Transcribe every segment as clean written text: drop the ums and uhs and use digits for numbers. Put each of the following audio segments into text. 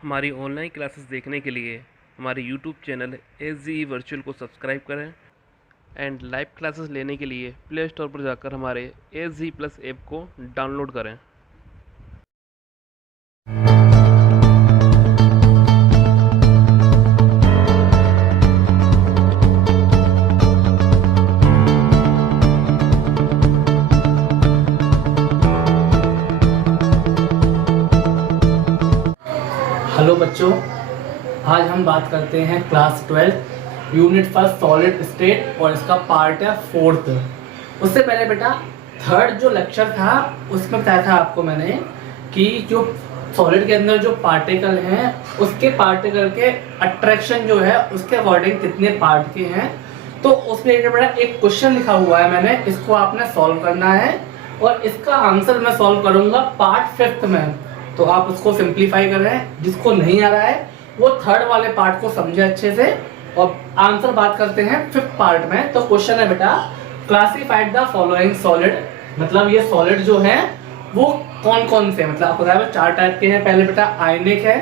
हमारी online classes देखने के लिए हमारे यूट्यूब चैनल SGE वर्चुअल को सब्सक्राइब करें एंड लाइव क्लासेस लेने के लिए प्ले स्टोर पर जाकर हमारे SGE प्लस ऐप को डाउनलोड करें। हेलो बच्चों, आज हम बात करते हैं class 12 unit first solid state और इसका पार्ट है फोर्थ। उससे पहले बेटा थर्ड जो लेक्चर था उसमें बताया था आपको मैंने कि जो सॉलिड के अंदर जो पार्टिकल हैं उसके पार्टिकल के अट्रैक्शन जो है उसके अकॉर्डिंग कितने पार्ट के हैं। तो उसमें बेटा एक क्वेश्चन लिखा हुआ है, मैंने इसको आपने सॉल्व करना है और इसका आंसर मैं सॉल्व करूंगा पार्ट फिफ्थ में। तो आप उसको सिंप्लीफाई कर रहे हैं, जिसको नहीं आ रहा है वो थर्ड वाले पार्ट को समझे अच्छे से और आंसर बात करते हैं फिफ्थ पार्ट में। तो क्वेश्चन है बेटा, क्लासिफाइड द फॉलोइंग सॉलिड, मतलब ये सॉलिड जो है वो कौन कौन से, मतलब आपको बताया चार टाइप के हैं। पहले बेटा आयनिक है,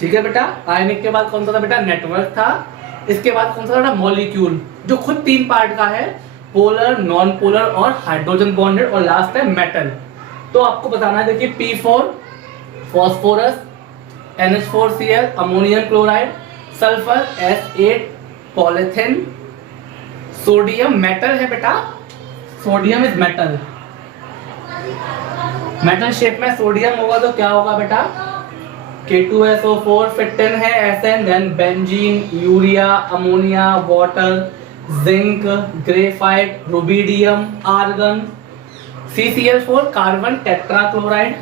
ठीक है बेटा। आयनिक के बाद कौन सा था बेटा, नेटवर्क था। इसके बाद कौन सा बेटा, मॉलिक्यूल, जो खुद तीन पार्ट का है, पोलर, नॉन पोलर और हाइड्रोजन बॉन्डेड, और लास्ट है मेटल। तो आपको बताना है, देखिए P4 phosphorus, NH4Cl ammonium chloride, sulphur S8 polythene, sodium metal है बेटा, sodium is metal. Metal shape में सोडियम होगा तो क्या होगा बेटा, K2SO4, फिर टिन है SN, then benzene, urea, ammonia, water, zinc, graphite, rubidium, argon, CCl4 carbon tetrachloride,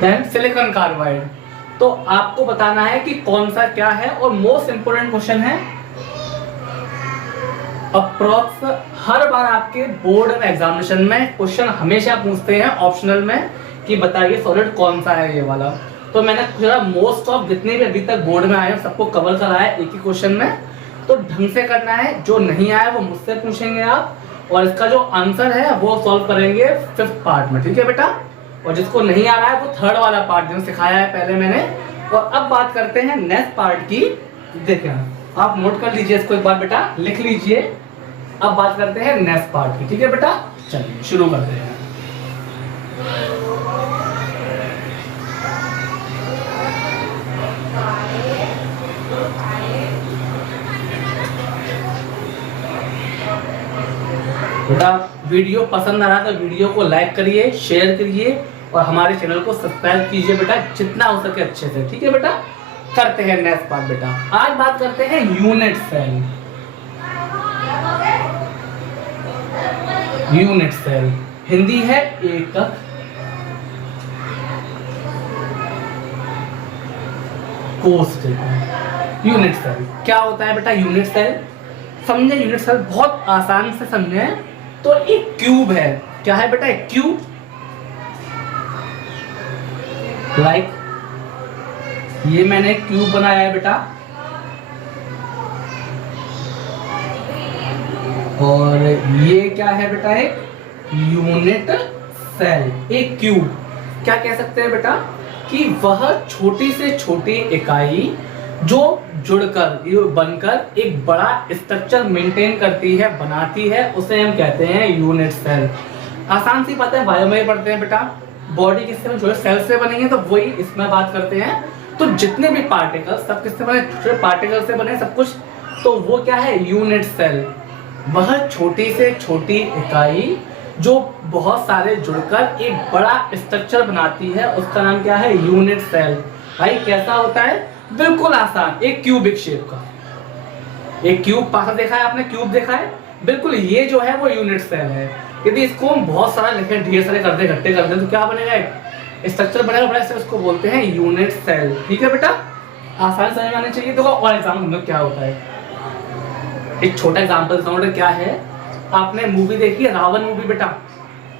then silicon carbide. तो आपको बताना है कि कौन सा क्या है। और मोस्ट इंपोर्टेंट क्वेश्चन है, अप्रॉक्स हर बार आपके बोर्ड में एग्जामिनेशन में क्वेश्चन हमेशा पूछते हैं ऑप्शनल में कि बताइए सॉलिड कौन सा है ये वाला। तो मैंने मोस्ट ऑफ जितने भी अभी तक बोर्ड में आए हैं सबको कवर करा है एक ही क्वेश्चन में। तो ढंग से करना है, जो नहीं आया वो मुझसे पूछेंगे आप, और इसका जो आंसर है वो सॉल्व करेंगे फिफ्थ पार्ट में, ठीक है बेटा। और जिसको नहीं आ रहा है वो थर्ड वाला पार्ट जो सिखाया है पहले मैंने। और अब बात करते हैं नेक्स्ट पार्ट की। देखिए आप नोट कर लीजिए इसको एक बार बेटा, लिख लीजिए। अब बात करते हैं नेक्स्ट पार्ट की, ठीक है बेटा। चलिए शुरू करते हैं। बेटा वीडियो पसंद आ रहा तो वीडियो को लाइक करिए, शेयर करिए और हमारे चैनल को सब्सक्राइब कीजिए बेटा, जितना हो सके अच्छे से, ठीक है बेटा। करते हैं नेक्स्ट पार्ट बेटा। आज बात करते हैं unit cell. Unit cell Hindi है एकक, कोष्ठक। यूनिट सेल क्या होता है बेटा, यूनिट सेल समझे। यूनिट सेल बहुत आसान से समझे तो एक क्यूब है। क्या है बेटा, एक क्यूब, लाइक ये मैंने क्यूब बनाया है बेटा, और ये क्या है बेटा, एक यूनिट सेल। एक क्यूब क्या कह सकते हैं बेटा, कि वह छोटी से छोटी इकाई जो जुड़कर बनकर एक बड़ा स्ट्रक्चर मेंटेन करती है, बनाती है, उसे हम कहते हैं यूनिट सेल। आसान सी बात है, बायो में पढ़ते हैं बेटा, बॉडी किससे जो सेल से बनी है, तो वही इसमें बात करते हैं। तो जितने भी पार्टिकल सब किससे बने, छोटे पार्टिकल से बने सब कुछ, तो वो क्या है, यूनिट सेल। वह छोटी से छोटी इकाई जो बहुत सारे जुड़कर एक बड़ा स्ट्रक्चर बनाती है, उसका नाम क्या है, यूनिट सेल। भाई कैसा होता है, बिल्कुल आसान, एक क्यूबिक शेप का। एक क्यूब पासा देखा है आपने, क्यूब देखा है, बिल्कुल ये जो है वो यूनिट सेल है। यदि इसको हम बहुत सारा लिखे, ढेर सारे कर दे, इकट्ठे कर दे, तो क्या बनेगा, एक स्ट्रक्चर बनेगा बड़ा, उसको बोलते हैं यूनिट सेल, ठीक है बेटा। आसान समझ में आने चाहिए। देखो और एग्जाम्पल में क्या होता है, एक छोटा एग्जाम्पल समझो क्या है। आपने मूवी देखी है रावण मूवी बेटा,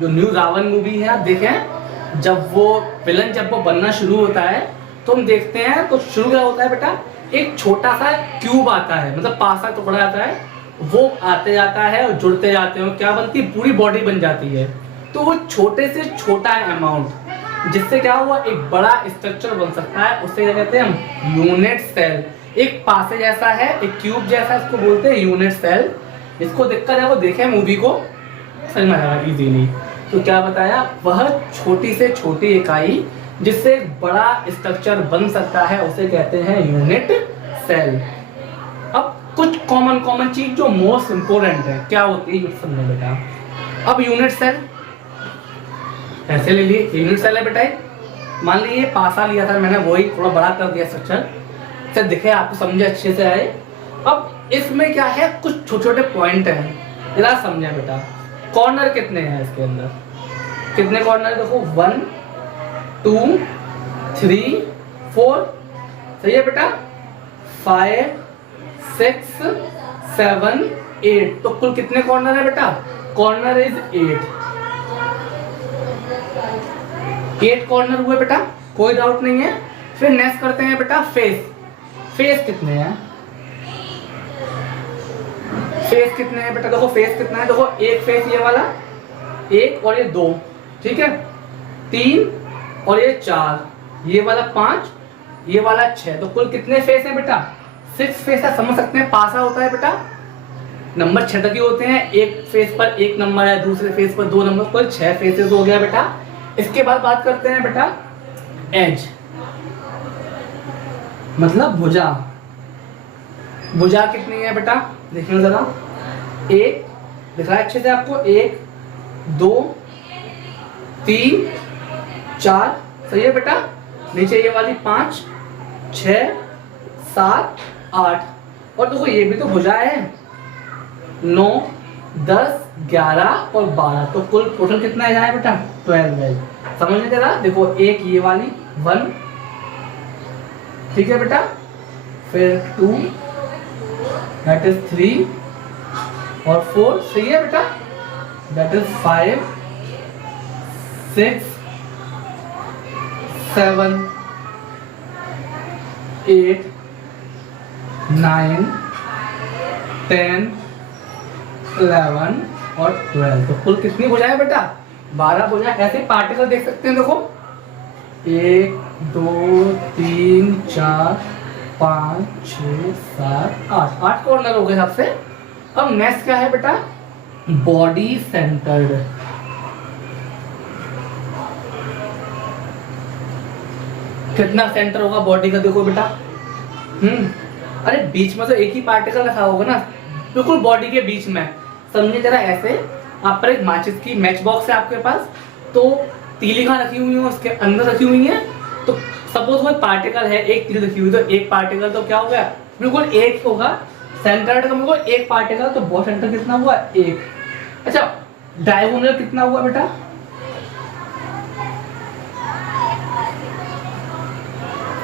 जो न्यू रावण मूवी है, आप देखें जब वो विलन जब वो बनना शुरू होता है तो हम देखते हैं तो शुरू क्या होता है बेटा, एक छोटा सा क्यूब आता है, मतलब पासा टुकड़ा आता है, वो आते जाता है और जुड़ते जाते हैं, क्या बनती है, पूरी बॉडी बन जाती है। तो वो छोटे से छोटा अमाउंट जिससे क्या हुआ एक बड़ा स्ट्रक्चर बन सकता है, उसे क्या कहते हैं हम, यूनिट सेल। एक पासे जैसा है, एक क्यूब जैसा, इसको बोलते हैं यूनिट सेल। इसको देखकर वो देखे मूवी को समझ में आएगा इजीली। तो क्या बताया, वह छोटी से छोटी इकाई जिससे बड़ा स्ट्रक्चर बन सकता है उसे कहते हैं यूनिट सेल। अब कुछ कॉमन चीज जो मोस्ट इंपोर्टेंट है क्या होती है समझो बेटा। अब यूनिट सेल ऐसे ले लिए, यूनिट सेल है बेटा, मान लीजिए पासा लिया था मैंने, वही थोड़ा बड़ा कर दिया स्ट्रक्चर से दिखे आपको, समझे अच्छे से आए। अब इसमें क्या है, कुछ छोटे छोटे पॉइंट हैं, जरा समझे बेटा। कॉर्नर कितने हैं इसके अंदर, कितने कॉर्नर देखो, 1 2 3 4, सही है बेटा, 5 6 7 8। तो कुल कितने कॉर्नर है बेटा, कॉर्नर इज 8 कॉर्नर हुए बेटा, कोई डाउट नहीं है। फिर नेक्स्ट करते हैं बेटा फेस। फेस कितने हैं, फेस कितने हैं बेटा, देखो फेस कितना है, देखो एक फेस ये वाला, एक और ये 2, ठीक है, 3 और ये 4, ये वाला 5, ये वाला 6। तो कुल कितने फेस हैं बेटा, 6 फेस है। समझ सकते हैं, पासा होता है बेटा, नंबर 6 तक ही होते हैं, एक फेस पर 1 नंबर है, दूसरे फेस पर 2 नंबर, कुल 6 फेसेस हो गया बेटा। इसके बाद बात करते हैं बेटा एज, मतलब भुजा। भुजा कितनी है बेटा, देखिए जरा, एक दिख रहा है अच्छे से आपको, 1 2 3 4, सही है बेटा। नीचे ये वाली 5 6 7 8, और देखो ये भी तो भुजा है, 9 10 11 और 12। तो कुल टोटल कितना है जाए बेटा, 12 है। समझ में जरा, देखो एक ये वाली 1, ठीक है बेटा, फिर 2 दैट इज 3 और 4, सही है बेटा, दैट इज 5 6 7 8 9 10 11 और 12। तो कुल कितनी भुजाएं बेटा, 12 भुजाएं। ऐसे पार्टिकल देख सकते हैं, देखो 1 2 3 4 5 6 7 8 कॉर्नर हो गए सबसे। अब नेक्स्ट क्या है बेटा, बॉडी सेंटर्ड। कितना सेंटर होगा बॉडी का, देखो बेटा, अरे बीच में तो एक ही पार्टिकल रखा होगा ना, बिल्कुल बॉडी के बीच में। समझिए जरा, ऐसे आप पर एक माचिस की मैच बॉक्स है आपके पास, तो तीलियां रखी हुई है उसके अंदर रखी हुई है। तो सपोज कोई पार्टिकल है, एक तीली रखी हुई, तो एक पार्टिकल तो क्या हो गया, बिल्कुल एक होगा सेंटर का, बिल्कुल एक पार्टिकल, तो बॉडी सेंटर कितना हुआ, 1। अच्छा, डायगोनल कितना हुआ बेटा,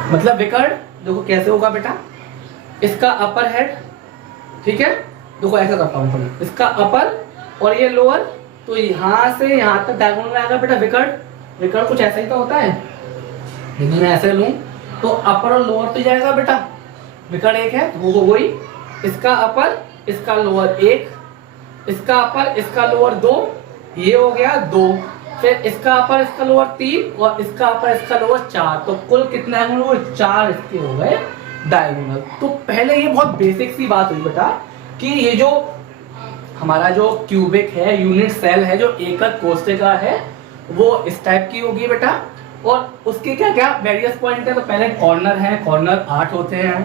मतलब विकर्ण। देखो कैसे होगा बेटा, इसका अपर हेड, ठीक है, देखो ऐसा करता हूँ थोड़ा, इसका अपर और ये लोअर, तो यहाँ से यहाँ तक डायगोनल आएगा बेटा विकर्ण। विकर्ण कुछ ऐसा ही तो होता है, लेकिन मैं ऐसे लूँ तो अपर और लोअर तो जाएगा बेटा, विकर्ण एक है वो वही, इसका अपर इसका लोअर 1, इसका अपर इसका लोअर 2, ये हो गया 2, फिर इसका अपर इसका लोअर 3 और इसका अपर इसका लोअर 4। तो कुल कितने डायगोनल, 4 इसके हो गए डायगोनल। तो पहले ये बहुत बेसिक सी बात हुई बेटा कि ये जो हमारा जो क्यूबिक है, यूनिट सेल है, जो एकक कोशिका है, वो इस टाइप की होगी बेटा। और उसके क्या क्या वेरियस पॉइंट है, तो पहले कॉर्नर है, कॉर्नर 8 होते हैं,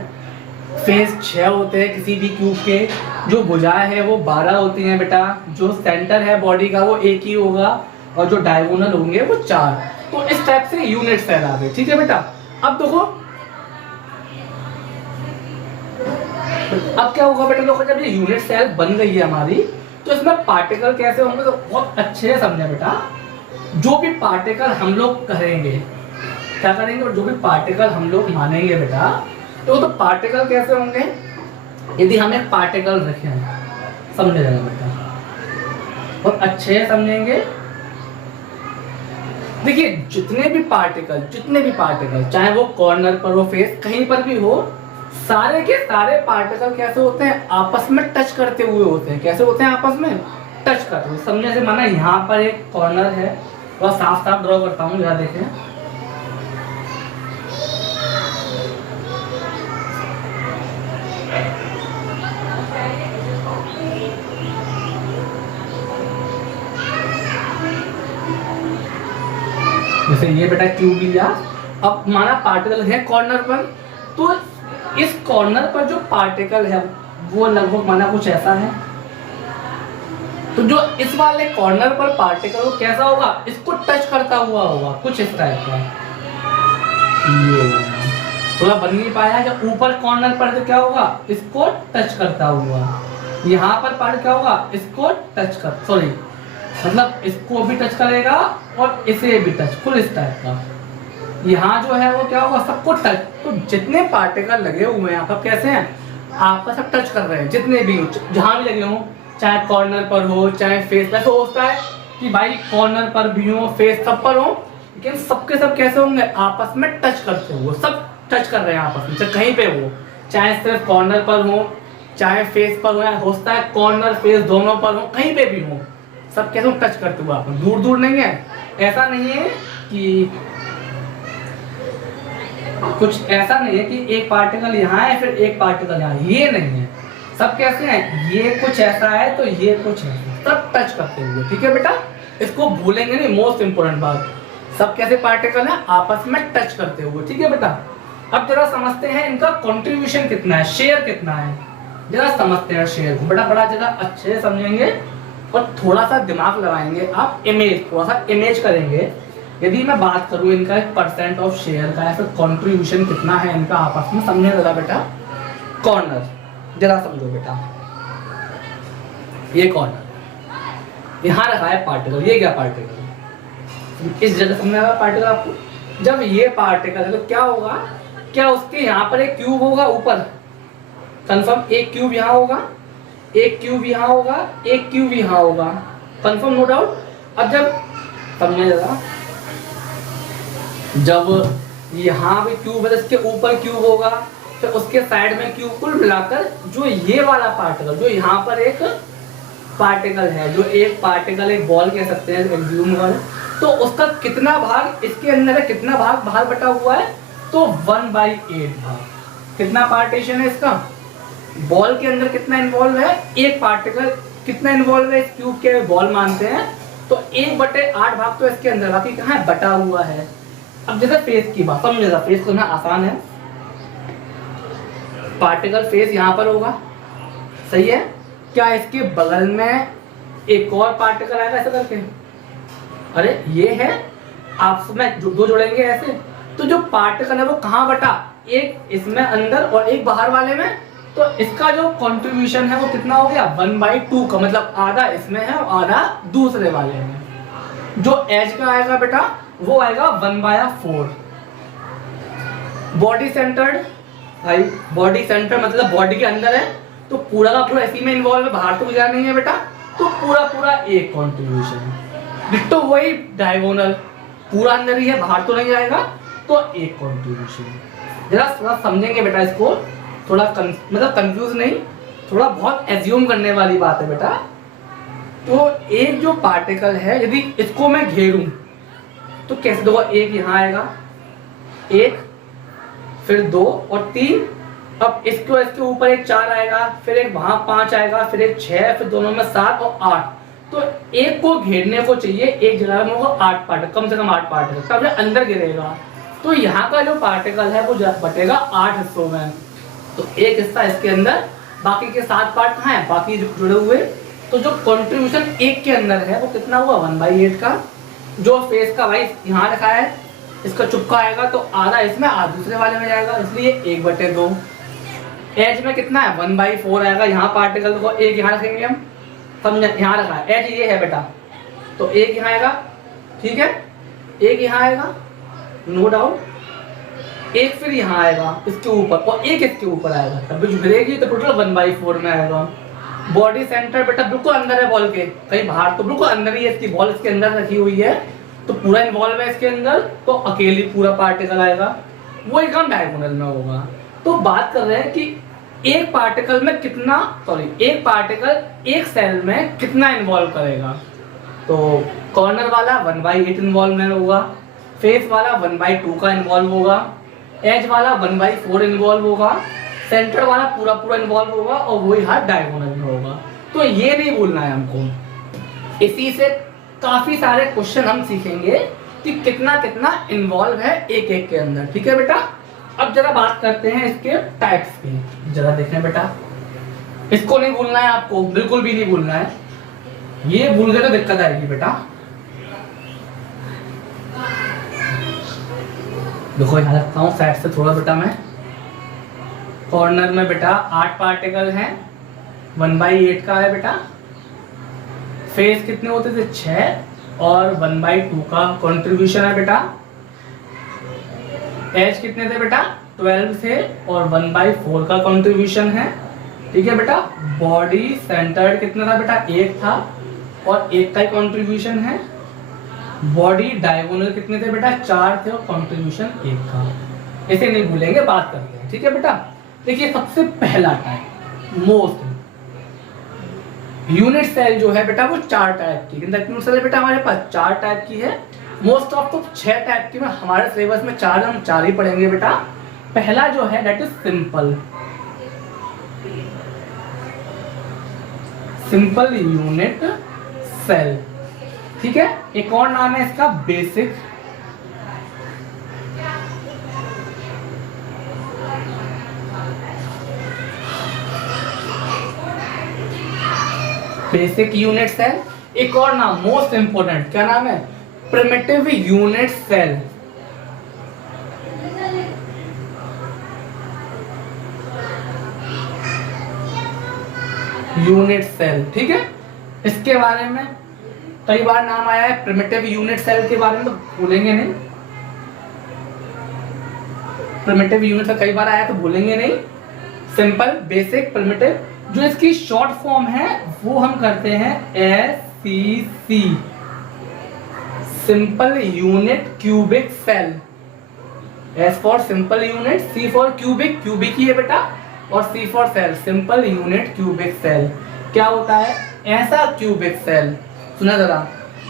फेस 6 होते हैं किसी भी क्यूब के, जो भुजाएं है वो 12 होती हैं बेटा, जो सेंटर है बॉडी का वो एक ही होगा, और जो डायगोनल होंगे वो 4। तो इस टाइप से यूनिट सेल आ गए, ठीक है बेटा। अब देखो, अब क्या होगा बेटा, देखो जब ये यूनिट सेल बन गई है हमारी, तो इसमें पार्टिकल कैसे होंगे, तो बहुत अच्छे से समझे बेटा। जो भी पार्टिकल हम लोग करेंगे, क्या करेंगे, जो भी पार्टिकल हम लोग मानेंगे बेटा, तो पार्टिकल कैसे होंगे, यदि हम एक पार्टिकल रखें, समझे जाएगा बेटा, बहुत अच्छे से समझेंगे। देखिए जितने भी पार्टिकल चाहे वो कॉर्नर पर हो, फेस कहीं पर भी हो, सारे के सारे पार्टिकल कैसे होते हैं, आपस में टच करते हुए होते हैं। कैसे होते हैं, आपस में टच करते हुए। समझने से माना यहाँ पर एक कॉर्नर है, थोड़ा साफ साफ ड्रॉ करता हूँ, जरा देखें। जैसे ये बेटा क्यूब लिया, अब माना पार्टिकल है कॉर्नर पर, तो इस कॉर्नर पर जो पार्टिकल है वो लगभग माना कुछ ऐसा है। तो जो इस वाले कॉर्नर पर पार्टिकल वो कैसा होगा, इसको टच करता हुआ होगा, कुछ इस टाइप का। ये थोड़ा बन नहीं पाया है। जब ऊपर कॉर्नर पर तो क्या होगा, इसको टच करता हुआ। यहाँ पर पार्ट क्या होगा, इसको टच कर, सॉरी मतलब इसको भी टच करेगा और इसे भी टच, फुल इस टाइप का। यहाँ जो है वो क्या होगा, सबको टच। तो जितने पार्टिकल लगे हुए हैं यहाँ पर कैसे हैं, आपस में टच कर रहे हैं। जितने भी जहाँ भी लगे हों, चाहे कॉर्नर पर हो चाहे फेस पर। तो होता है कि भाई कॉर्नर पर भी हो, फेस सब पर हो, लेकिन सबके सब कैसे होंगे, आपस में टच करते हुए। सब टच कर रहे हैं आपस में, चाहे कहीं पे हो, चाहे सिर्फ कॉर्नर पर हो चाहे फेस पर हो, या होता है कॉर्नर फेस दोनों पर हो, कहीं पे भी हो, सब कैसे टच करते हुए। आप दूर दूर नहीं है, ऐसा नहीं है कि कुछ ऐसा नहीं है कि एक पार्टिकल यहाँ है फिर एक पार्टिकल यहाँ, ये नहीं है। सब कैसे हैं, ये कुछ ऐसा है तो ये कुछ है, सब टच करते हुए। ठीक है बेटा, इसको भूलेंगे नहीं, मोस्ट इंपोर्टेंट बात। सब कैसे पार्टिकल है, आपस में टच करते हुए। ठीक है बेटा, अब जरा समझते हैं इनका कंट्रीब्यूशन कितना है, शेयर कितना है, जरा समझते हैं शेयर को। बेटा बड़ा जरा अच्छे से समझेंगे और थोड़ा सा दिमाग लगाएंगे आप, इमेज थोड़ा सा इमेज करेंगे। यदि मैं बात करूं इनका एक परसेंट ऑफ शेयर का या फिर कंट्रीब्यूशन कितना है इनका आपस में, समझे जरा बेटा। कॉर्नर जरा समझो बेटा, ये कॉर्नर यहाँ रखा है पार्टिकल, ये क्या पार्टिकल, इस जगह समझ आया पार्टिकल आपको। जब ये पार्टिकल है तो क्या होगा, क्या उसके यहाँ पर एक क्यूब होगा ऊपर, कंफर्म, एक क्यूब यहाँ होगा, एक क्यूब यहाँ होगा, एक क्यूब यहाँ होगा, कंफर्म, नो डाउट। अब जब समझे जरा, जब यहाँ भी क्यूब है, इसके ऊपर क्यूब होगा, फिर उसके साइड में क्यूब, कुल मिलाकर जो ये वाला पार्टिकल, जो यहाँ पर एक पार्टिकल है, जो एक पार्टिकल एक बॉल कह सकते हैं एग्ज्यूम कर, तो उसका कितना भाग इसके अंदर है, कितना भाग बाहर बटा हुआ है, तो 1/8 भाग। कितना पार्टीशन है इसका, बॉल के अंदर कितना इन्वॉल्व है, एक पार्टिकल कितना इन्वॉल्व है, इस क्यूब के बॉल मानते हैं, तो 1/8 भाग तो इसके अंदर, बाकी कहाँ है, बटा हुआ है। अब जैसे फेस की बात समझे, फेस करना आसान है। पार्टिकल फेस यहाँ पर होगा, सही है। क्या इसके बगल में एक और पार्टिकल आएगा ऐसा करके, अरे ये है, आप में दो जोड़ेंगे ऐसे, तो जो पार्टिकल है वो कहाँ बटा, एक इसमें अंदर और एक बाहर वाले में, तो इसका जो कंट्रीब्यूशन है वो कितना हो गया, 1/2 का, मतलब आधा इसमें है और आधा दूसरे वाले में। जो एज का आएगा बेटा वो आएगा 1/4। बॉडी सेंटर्ड, भाई बॉडी सेंटर मतलब बॉडी के अंदर है, तो पूरा का पूरा इसी में इन्वॉल्व है, बाहर तो गया नहीं है बेटा, तो पूरा पूरा एक कंट्रीब्यूशन। डिट्टो वही डायगोनल, पूरा अंदर ही है, बाहर तो नहीं जाएगा, तो एक कंट्रीब्यूशन। जरा थोड़ा समझेंगे बेटा इसको, थोड़ा मतलब कंफ्यूज नहीं, थोड़ा बहुत एज्यूम करने वाली बात है बेटा। तो एक जो पार्टिकल है, यदि इसको मैं घेरूं तो कैसे, देखो एक यहाँ आएगा, एक, फिर 2 और 3, अब इसके ऊपर एक 4 आएगा, फिर एक वहां 5 आएगा, फिर एक 6, फिर दोनों में 7 और 8। तो एक को घेरने को चाहिए एक जगह में होगा 8 पार्टिकल, कम से कम 8 पार्टिकल, तब ये अंदर गिरेगा। तो यहाँ का जो पार्टिकल है वो बटेगा 8 हिस्सों में, तो एक हिस्सा इसके अंदर, बाकी के 7 पार्ट कहाँ है, बाकी जुड़े हुए। तो जो कंट्रीब्यूशन एक के अंदर है वो कितना हुआ, 1/8 का। जो फेस का भाई यहाँ रखा है, इसका चुपका आएगा तो आधा इसमें आधा दूसरे वाले में जाएगा, इसलिए 1/2। एज में कितना है, 1/4 आएगा। यहाँ पार्टिकल को एक यहाँ रखेंगे हम, समझे, यहाँ रखा है, एज ये है बेटा, तो एक यहाँ आएगा, ठीक है, एक यहाँ आएगा, नो डाउट, एक फिर यहाँ आएगा इसके ऊपर और एक इसके ऊपर आएगा, तब भी गिरेगी तो टोटल 1/4 में आएगा। बॉडी सेंटर बेटा बिल्कुल अंदर है बॉल के, कहीं बाहर, तो बिल्कुल अंदर ही है, इसकी बॉल इसके अंदर रखी हुई है, तो पूरा इन्वॉल्व है इसके अंदर, तो अकेली पूरा पार्टिकल आएगा। वो एकदम डायगोनल में होगा। तो बात कर रहे हैं कि एक पार्टिकल में कितना, एक पार्टिकल एक सेल में कितना इन्वॉल्व करेगा। तो कॉर्नर वाला 1/8 इन्वॉल्वमेंट होगा, फेस वाला 1/2 का इन्वॉल्व होगा, एज वाला 1/4 इन्वॉल्व होगा, सेंटर वाला पूरा पूरा इन्वॉल्व होगा और वही हाथ डायगोनल में होगा। तो ये नहीं भूलना है हमको। इसी से काफी सारे क्वेश्चन हम सीखेंगे कि कितना कितना इन्वॉल्व है एक एक के अंदर। ठीक है बेटा, अब जरा बात करते हैं इसके टाइप्स की। जरा देखें बेटा, इसको नहीं भूलना है आपको, बिल्कुल भी नहीं भूलना है। ये भूल गए तो दिक्कत आएगी बेटा। देखो यहाँ रखता हूँ साइड से थोड़ा बेटा मैं। कॉर्नर में बेटा 8 पार्टिकल हैं, 1/8 का है बेटा। फेस कितने होते थे, 6 और 1/2 का कंट्रीब्यूशन है बेटा। एज कितने थे बेटा, 12 थे और 1/4 का कंट्रीब्यूशन है। ठीक है बेटा। बॉडी सेंटर्ड कितना था बेटा, 1 था और 1 का ही कंट्रीब्यूशन है। बॉडी डायगोनल कितने थे बेटा, 4 थे और कंट्रीब्यूशन 1 का। इसे नहीं भूलेंगे, बात करते हैं। ठीक है बेटा। देखिए सबसे पहला टाइप मोस्ट यूनिट सेल जो है बेटा वो 4 टाइप की यूनिट सेल है बेटा, हमारे पास 4 टाइप की है। मोस्ट ऑफ तो 6 टाइप की, में हमारे सिलेबस में 4, हम 4 ही पढ़ेंगे बेटा। पहला जो है that is simple unit cell. ठीक है। एक और नाम है इसका बेसिक यूनिट सेल। एक और नाम मोस्ट इंपोर्टेंट, क्या नाम है, primitive unit cell. Unit cell. ठीक है। इसके बारे में कई बार नाम आया है, प्रिमिटिव यूनिट सेल के बारे में तो भूलेंगे नहीं। प्रिमिटिव यूनिट सेल कई बार आया तो भूलेंगे नहीं। Simple, basic, primitive. जो इसकी शॉर्ट फॉर्म है वो हम करते हैं SCC, simple unit cubic cell. S for simple unit, C for cubic, cubic ही है बेटा, और C for cell, simple unit cubic cell. क्या होता है, ऐसा क्यूबिक सेल, सुना जरा,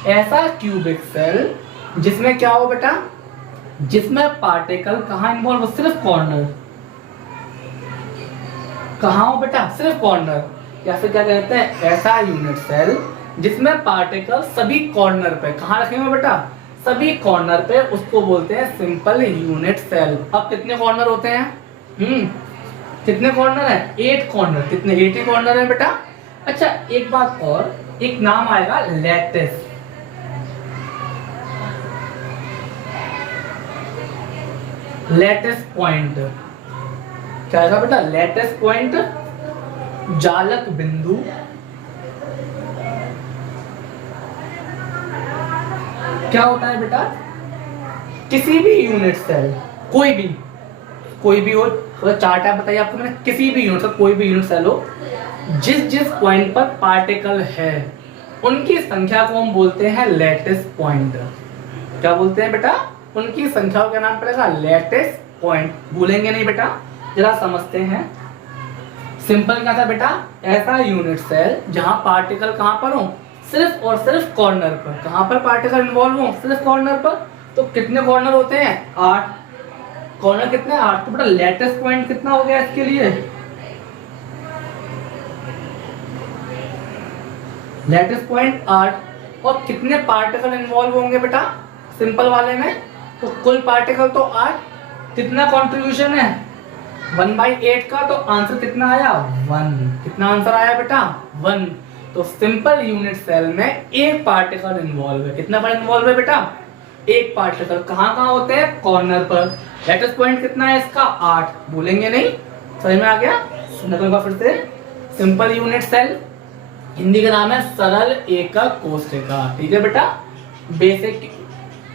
ऐसा क्यूबिक सेल जिसमें क्या हो बेटा, जिसमें पार्टिकल कहाँ इन्वॉल्व हो, सिर्फ कॉर्नर। कहाँ हो बेटा, सिर्फ कॉर्नर। या फिर क्या कहते हैं, ऐसा यूनिट सेल जिसमें पार्टिकल सभी कॉर्नर पे, कहाँ रखे हुए बेटा, सभी कॉर्नर पे, उसको बोलते हैं सिंपल यूनिट सेल। अब कितने कॉर्नर होते हैं, कितने कॉर्नर है, 8 कॉर्नर। कितने, 8 ही कॉर्नर है बेटा। अच्छा एक बात और, एक नाम आएगा लैटिस। Lattice point. क्या आएगा बेटा, लैटिस पॉइंट, जालक बिंदु, क्या होता है बेटा, किसी भी यूनिट सेल, कोई भी हो, तो 4 टाइप बताइए आपको मैंने, किसी भी यूनिट सेल, कोई भी यूनिट सेल हो, जिस पॉइंट पर पार्टिकल है उनकी संख्या को हम बोलते हैं लैटिस पॉइंट। क्या बोलते हैं बेटा, उनकी संख्या का नाम पड़ेगा लैटिस पॉइंट। भूलेंगे नहीं बेटा, जरा समझते हैं। सिंपल क्या था बेटा, ऐसा यूनिट सेल जहां पार्टिकल कहां पर हो, सिर्फ और सिर्फ कॉर्नर पर। कहां पर पार्टिकल इन्वॉल्व हो, सिर्फ कॉर्नर पर। तो कितने कॉर्नर होते हैं, 8 कॉर्नर। कितने, 8। तो बेटा लैटिस पॉइंट कितना हो गया इसके लिए, लैटिस पॉइंट 8। और कितने पार्टिकल इन्वॉल्व होंगे बेटा सिंपल वाले में, तो कुल पार्टिकल तो 8। कितना कंट्रीब्यूशन है, 1/8 का। तो आंसर कितना आया, 1। कितना आंसर आया बेटा, 1। तो सिंपल यूनिट सेल में एक पार्टिकल इन्वॉल्व है। कितना बार इन्वॉल्व है बेटा, एक पार्टिकल। कहाँ कहाँ होते हैं, कॉर्नर पर। लैटिस पॉइंट कितना है इसका, 8। भूलेंगे नहीं, समझ में आ गया। सुनने फिर से, सिंपल यूनिट सेल हिंदी का नाम है सरल एकक कोशिका। ठीक है बेटा। बेसिक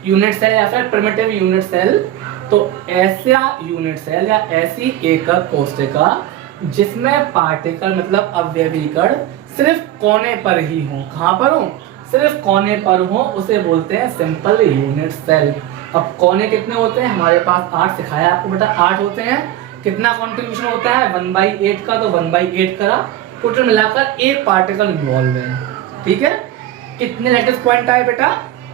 यूनिट सेल या फिर प्रिमिटिव यूनिट सेल, तो ऐसा यूनिट सेल या ऐसी एकक कोशिका जिसमें पार्टिकल मतलब अवयवी कण सिर्फ कोने पर ही हो। कहाँ पर हो, सिर्फ कोने पर हो, उसे बोलते हैं सिंपल यूनिट सेल। अब कोने कितने होते हैं, हमारे पास 8 सिखाया आपको बेटा, 8 होते हैं। कितना कॉन्ट्रीब्यूशन होता है 1/8 का, तो 1/8 करा, टोटल मिलाकर एक पार्टिकल इन्वॉल्व है। ठीक है, कितने लेटेस्ट पॉइंट आए बेटा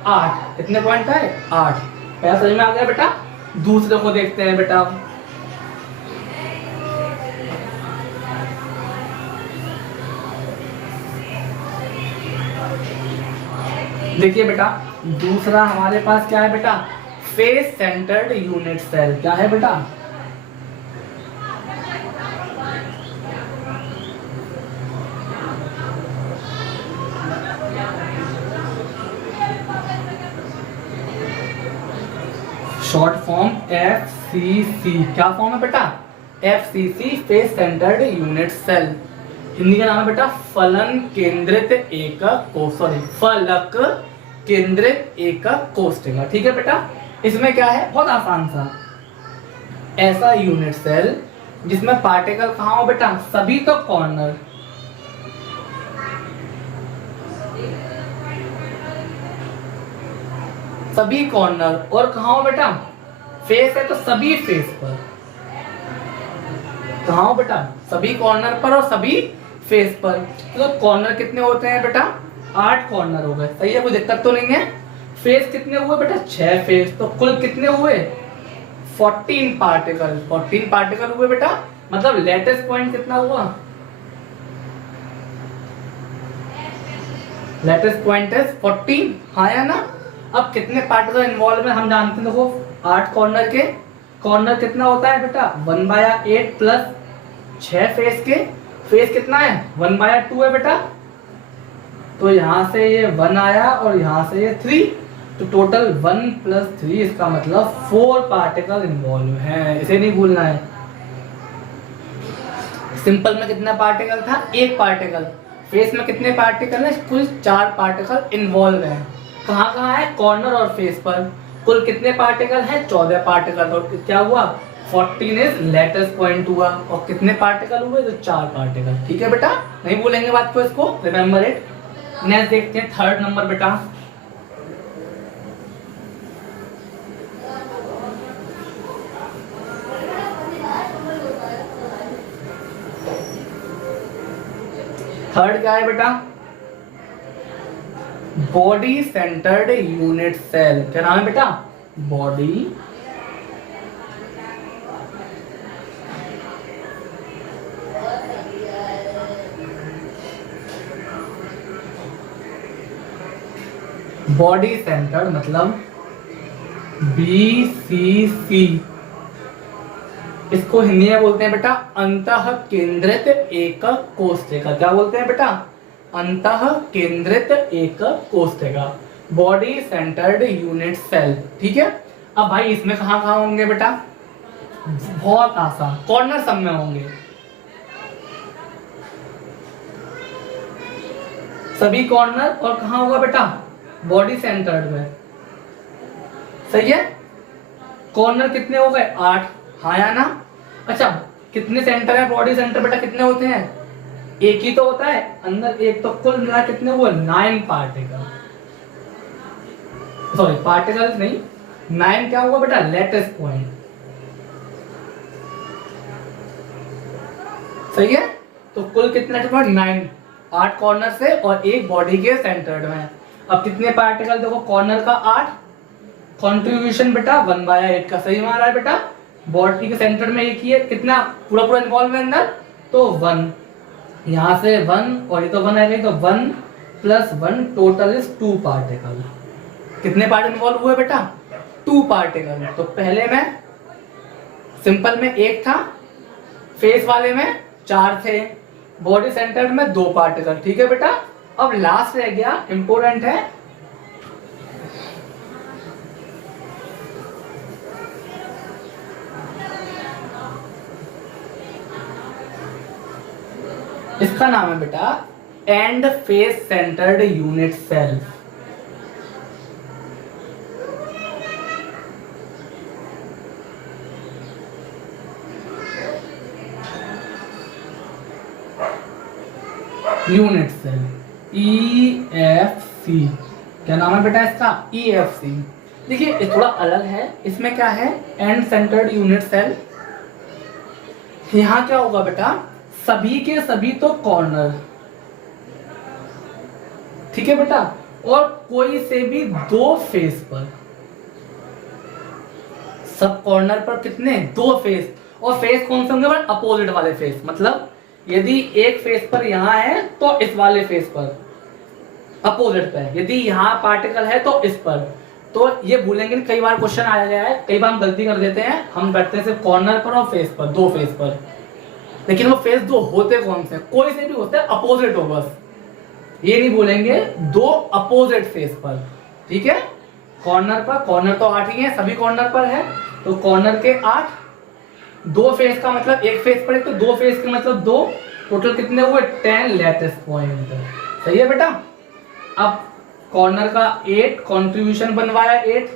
8, कितने पॉइंट आए 8। पहला समझ में आ गया बेटा। दूसरे को देखते हैं बेटा। देखिए बेटा दूसरा हमारे पास क्या है बेटा, फेस सेंटर्ड यूनिट सेल। क्या है बेटा, शॉर्ट फॉर्म FCC। क्या फॉर्म है बेटा, FCC, face centred unit cell. Hindi का नाम है बेटा फलन केंद्रित एकक कोशिका, फलक केंद्रित एकक कोशिका। ठीक है बेटा, इसमें क्या है, बहुत आसान सा, ऐसा यूनिट सेल जिसमें पार्टिकल कहाँ हो बेटा, सभी तो कॉर्नर, सभी कॉर्नर, और कहाँ हो बेटा, फेस है तो सभी फेस पर, कहाँ हो बेटा, सभी कॉर्नर पर और सभी फेस पर। तो कॉर्नर कितने होते हैं बेटा, 8 कॉर्नर हो गए। सही है, कोई दिक्कत तो नहीं है। फेस कितने हुए बेटा, 6 फेस, तो कुल कितने हुए 14 पार्टिकल, 14 पार्टिकल हुए बेटा। मतलब लेटेस्ट पॉइंट कितना हुआ, लेटेस्ट पॉइंट है 14, हाँ या ना। अब कितने पार्टिकल इन्वॉल्व है हम जानते हैं, देखो 8 कॉर्नर के, कॉर्नर कितना होता है बेटा 1/8 प्लस 6 फेस के, फेस कितना है 1/2 है बेटा। तो यहाँ से ये 1 आया और यहाँ से ये 3, तो टोटल 1 + 3, इसका मतलब 4 पार्टिकल इन्वॉल्व है। इसे नहीं भूलना है। सिंपल में कितना पार्टिकल था, 1 पार्टिकल। फेस में कितने पार्टिकल है, कुल 4 पार्टिकल इन्वॉल्व है। कहाँ कहाँ है, कॉर्नर और फेस पर। कुल कितने पार्टिकल है, 14 पार्टिकल। और क्या हुआ 14 इज लेटेस्ट पॉइंट हुआ। और कितने पार्टिकल हुए, तो 4 पार्टिकल। ठीक है बेटा, नहीं भूलेंगे बात को, इसको रिमेंबर इट। नेक्स्ट देखते हैं 3rd नंबर बेटा। थर्ड क्या है बेटा, बॉडी सेंटर्ड यूनिट सेल। क्या नाम है बेटा, बॉडी बॉडी सेंटर्ड, मतलब BCC। इसको हिंदी में बोलते हैं बेटा अंतः केंद्रित एकक कोशिका। क्या बोलते हैं बेटा, अंतः केंद्रित एकक कोशिका, बॉडी सेंटर्ड यूनिट सेल। ठीक है, अब भाई इसमें कहाँ कहाँ होंगे बेटा, बहुत आसान, कॉर्नर सब में होंगे, सभी कॉर्नर। और कहाँ होगा बेटा, बॉडी सेंटर्ड में। सही है, कॉर्नर कितने हो गए 8, हाँ या ना। अच्छा, कितने सेंटर है बॉडी सेंटर बेटा, कितने होते हैं, एक ही तो होता है अंदर एक, तो कुल मिला कितने हुए 9 पार्टिकल, सॉरी पार्टिकल नहीं, 9 क्या हुआ बेटा, लेटेस्ट पॉइंट। सही है, तो कुल कितने 9, 8 कॉर्नर से और एक बॉडी के सेंटर्ड में। अब कितने पार्टिकल देखो, कॉर्नर का 8, कंट्रीब्यूशन बेटा 1/8 का। सही मारा है बेटा, बॉडी के सेंटर में एक ही है, कितना पूरा पूरा इन्वॉल्व है अंदर, तो 1, यहाँ से 1 और ये तो 1 आएगा, तो 1 + 1 टोटल इज 2 पार्टिकल। कितने पार्ट इन्वॉल्व हुए बेटा, 2 पार्टिकल। तो पहले में सिंपल में 1 था, फेस वाले में 4 थे, बॉडी सेंटर में 2 पार्टिकल। ठीक है बेटा, अब लास्ट रह गया, इंपोर्टेंट है, इसका नाम है बेटा end face centred unit cell. Unit cell EFC। क्या नाम है बेटा इसका, EFC। देखिए ये थोड़ा अलग है, इसमें क्या है एंड सेंटर्ड यूनिट सेल, यहाँ क्या होगा बेटा, सभी के सभी तो कॉर्नर, ठीक है बेटा, और कोई से भी दो फेस पर, सब कॉर्नर पर कितने, दो फेस, और फेस कौन से होंगे, अपोजिट वाले फेस, मतलब यदि एक फेस पर यहां है तो इस वाले फेस पर अपोजिट पे, यदि यहाँ पार्टिकल है तो इस पर। तो ये भूलेंगे, कई बार क्वेश्चन आया गया है, कई बार हम गलती कर देते हैं, हम बैठते हैं सिर्फ कॉर्नर पर और फेस पर, दो फेस पर, लेकिन वो फेस दो होते कौन से, कोई से भी होते हैं, अपोजिट हो बस, ये नहीं भूलेंगे, दो अपोजिट फेस पर, ठीक है। कॉर्नर पर, कॉर्नर तो 8 ही है, सभी कॉर्नर पर है, तो कॉर्नर के 8, दो फेस का मतलब एक फेस पर, तो दो फेस के मतलब दो, टोटल कितने हुए 10 लैटिस पॉइंट, सही है बेटा। अब कॉर्नर का 8 कंट्रीब्यूशन बनवाया 8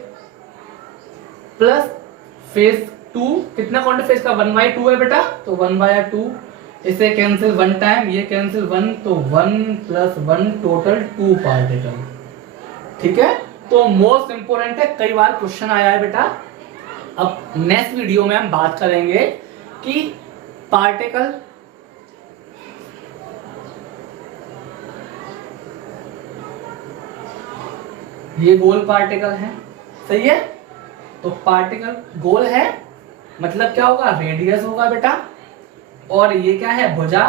प्लस फेस 2, कितना कॉर्नर फेस का 1/2 है बेटा, तो 1/2, इसे कैंसिल 1 टाइम, ये कैंसिल 1, तो 1 + 1 टोटल 2 पार्टिकल, ठीक है। तो मोस्ट इंपोर्टेंट है, कई बार क्वेश्चन आया है बेटा। अब नेक्स्ट वीडियो में हम बात करेंगे कि पार्टिकल ये गोल पार्टिकल है, सही है, तो पार्टिकल गोल है मतलब क्या होगा, रेडियस होगा बेटा, और ये क्या है, भुजा,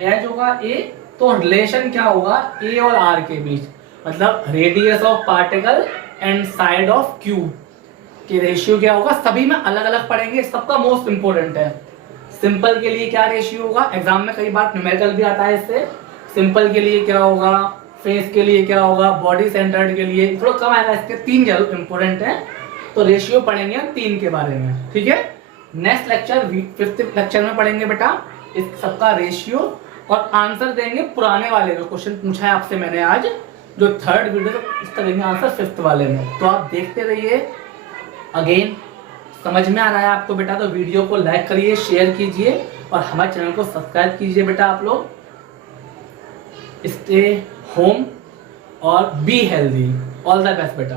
एज होगा ए, तो रिलेशन क्या होगा, ए और आर के बीच, मतलब radius of particle and side of cube के रेशियो क्या होगा, सभी में अलग अलग पढ़ेंगे, सबका मोस्ट इंपोर्टेंट है। सिंपल के लिए क्या रेशियो होगा, एग्जाम में कई बार न्यूमेरिकल भी आता है इससे, सिंपल के लिए क्या होगा, फेस के लिए क्या होगा, बॉडी सेंटर्ड के लिए थोड़ा कम आएगा, इसके 3 जरूर इंपोर्टेंट है, तो रेशियो पढ़ेंगे हम 3 के बारे में, ठीक है। नेक्स्ट लेक्चर 5th लेक्चर में पढ़ेंगे बेटा इस सबका रेशियो, और आंसर देंगे पुराने वाले जो क्वेश्चन पूछा है आपसे मैंने आज, जो 3rd वीडियो, तो इसका देंगे आंसर 5th वाले में, तो आप देखते रहिए। अगेन समझ में आ रहा है आपको बेटा, तो वीडियो को लाइक करिए, शेयर कीजिए, और हमारे चैनल को सब्सक्राइब कीजिए बेटा आप लोग। स्टे होम और be healthy, all the best बेटा।